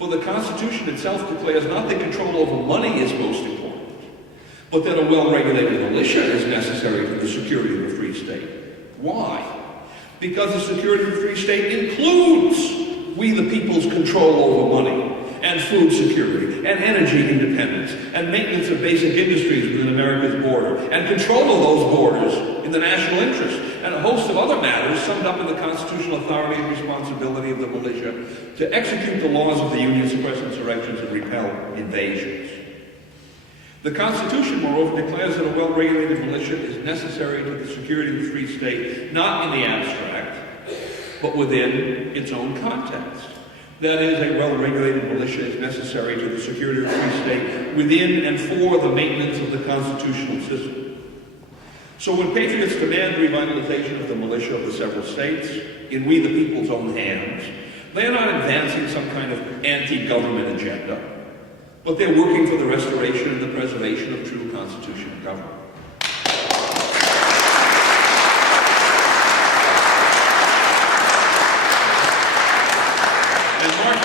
For the Constitution itself declares not that control over money is most important, but that a well-regulated militia is necessary for the security of a free state. Why? Because the security of a free state includes we the people's control over money, and food security, and energy independence, and maintenance of basic industries within America's border, and control of those borders in the national interest, and a host of other matters summed up in the constitutional authority and responsibility of the militia to execute the laws of the Union, suppress insurrections, and repel invasions. The Constitution, moreover, declares that a well-regulated militia is necessary to the security of the free state, not in the abstract, but within its own context. That is, a well-regulated militia is necessary to the security of the free state within and for the maintenance of the constitutional system. So when patriots demand revitalization of the militia of the several states, in we the people's own hands, they are not advancing some kind of anti-government agenda, but they're working for the restoration and the preservation of true constitutional government.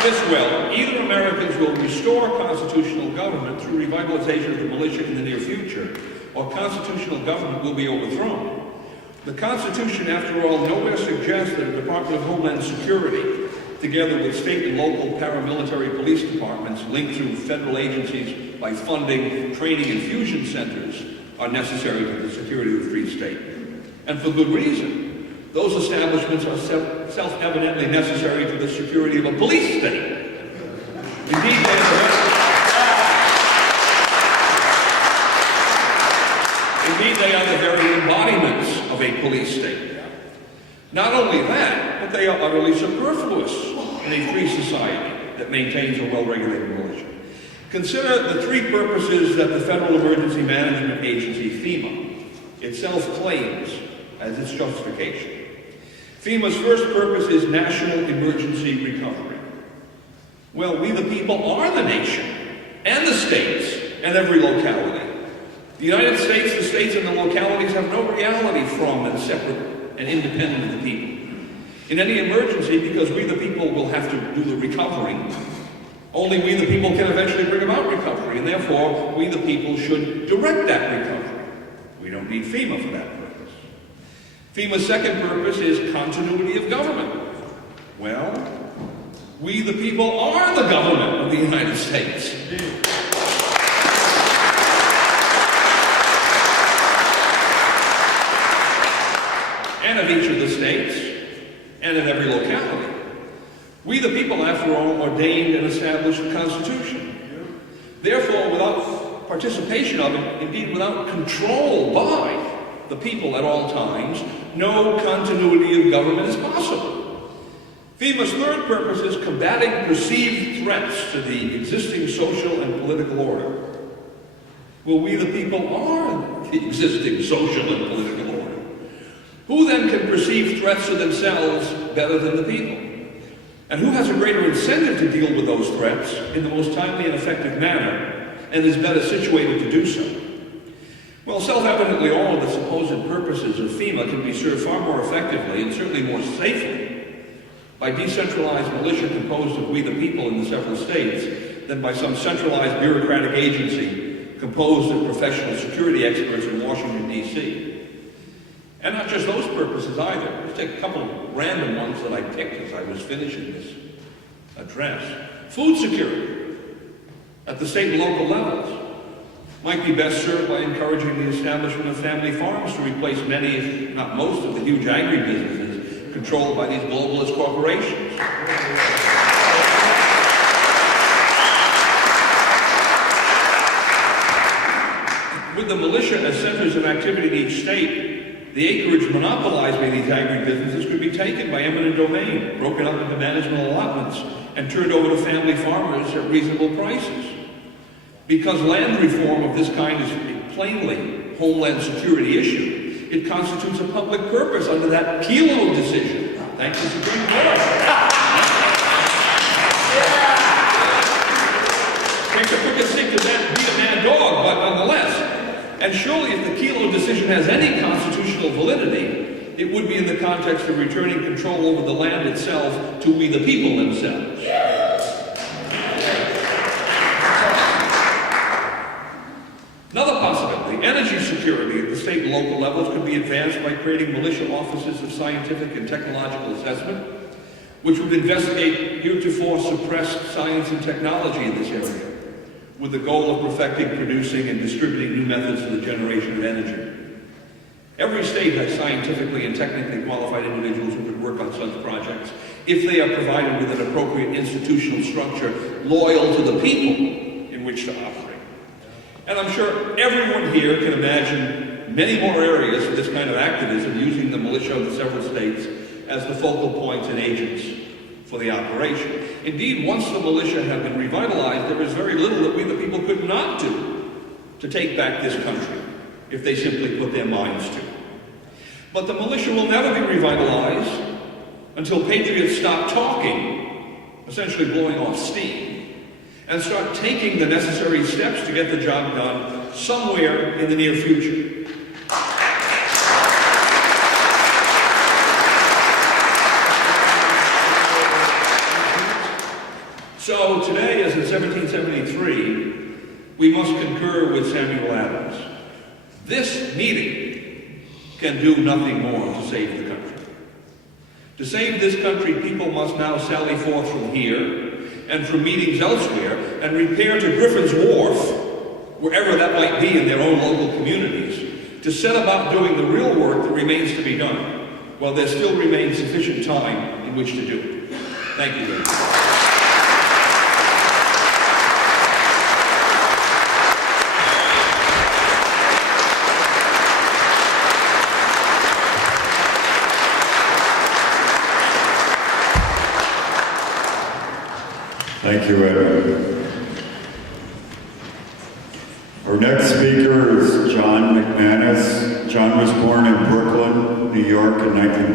This well, either Americans will restore constitutional government through revitalization of the militia in the near future, or constitutional government will be overthrown. The Constitution, after all, nowhere suggests that the Department of Homeland Security, together with state and local paramilitary police departments linked through federal agencies by funding, training, and fusion centers, are necessary to the security of the free state. And for good reason. Those establishments are self-evidently necessary to the security of a police state. Indeed, they are the very embodiments of a police state. Not only that, but they are utterly superfluous in a free society that maintains a well-regulated militia. Consider the three purposes that the Federal Emergency Management Agency, FEMA, itself claims as its justification. FEMA's first purpose is national emergency recovery. Well, we the people are the nation, and the states, and every locality. The United States, the states, and the localities have no reality from and separate and independent of the people. In any emergency, because we the people will have to do the recovering, only we the people can eventually bring about recovery, and therefore we the people should direct that recovery. We don't need FEMA for that purpose. FEMA's second purpose is continuity of government. Well, we the people are the government of the United States. And of each of the states, and in every locality. We the people, after all, ordained and established the Constitution. Therefore, without participation of it, indeed without control by the people at all times, no continuity of government is possible. FEMA's third purpose is combating perceived threats to the existing social and political order. Well, we the people are the existing social and political order. Who then can perceive threats to themselves better than the people? And who has a greater incentive to deal with those threats in the most timely and effective manner, and is better situated to do so? Well, self-evidently, all of the supposed purposes of FEMA can be served far more effectively, and certainly more safely, by decentralized militia composed of we the people in the several states than by some centralized bureaucratic agency composed of professional security experts in Washington, D.C. And not just those purposes either. Let's take a couple of random ones that I picked as I was finishing this address. Food security at the state and local levels might be best served by encouraging the establishment of family farms to replace many, if not most, of the huge agribusinesses controlled by these globalist corporations. With the militia as centers of activity in each state, the acreage monopolized by these agribusinesses could be taken by eminent domain, broken up into manageable allotments, and turned over to family farmers at reasonable prices. Because land reform of this kind is a plainly homeland security issue, it constitutes a public purpose under that Kelo decision. Thanks to the Supreme Court. Takes a quick stick to beat a mad dog, but nonetheless. And surely if the Kelo decision has any constitutional validity, it would be in the context of returning control over the land itself to we the people themselves. levels could be advanced by creating militia offices of scientific and technological assessment, which would investigate heretofore suppressed science and technology in this area, with the goal of perfecting, producing, and distributing new methods for the generation of energy. Every state has scientifically and technically qualified individuals who could work on such projects if they are provided with an appropriate institutional structure loyal to the people in which to operate. And I'm sure everyone here can imagine many more areas for this kind of activism using the militia of the several states as the focal points and agents for the operation. Indeed, once the militia have been revitalized, there is very little that we the people could not do to take back this country if they simply put their minds to. But the militia will never be revitalized until patriots stop talking, essentially blowing off steam, and start taking the necessary steps to get the job done somewhere in the near future. So today, as in 1773, we must concur with Samuel Adams. This meeting can do nothing more to save the country. To save this country, people must now sally forth from here and from meetings elsewhere and repair to Griffin's Wharf, wherever that might be in their own local communities, to set about doing the real work that remains to be done, while there still remains sufficient time in which to do it. Thank you very much. Thank you, Edwin. Our next speaker is John McManus. John was born in Brooklyn, New York in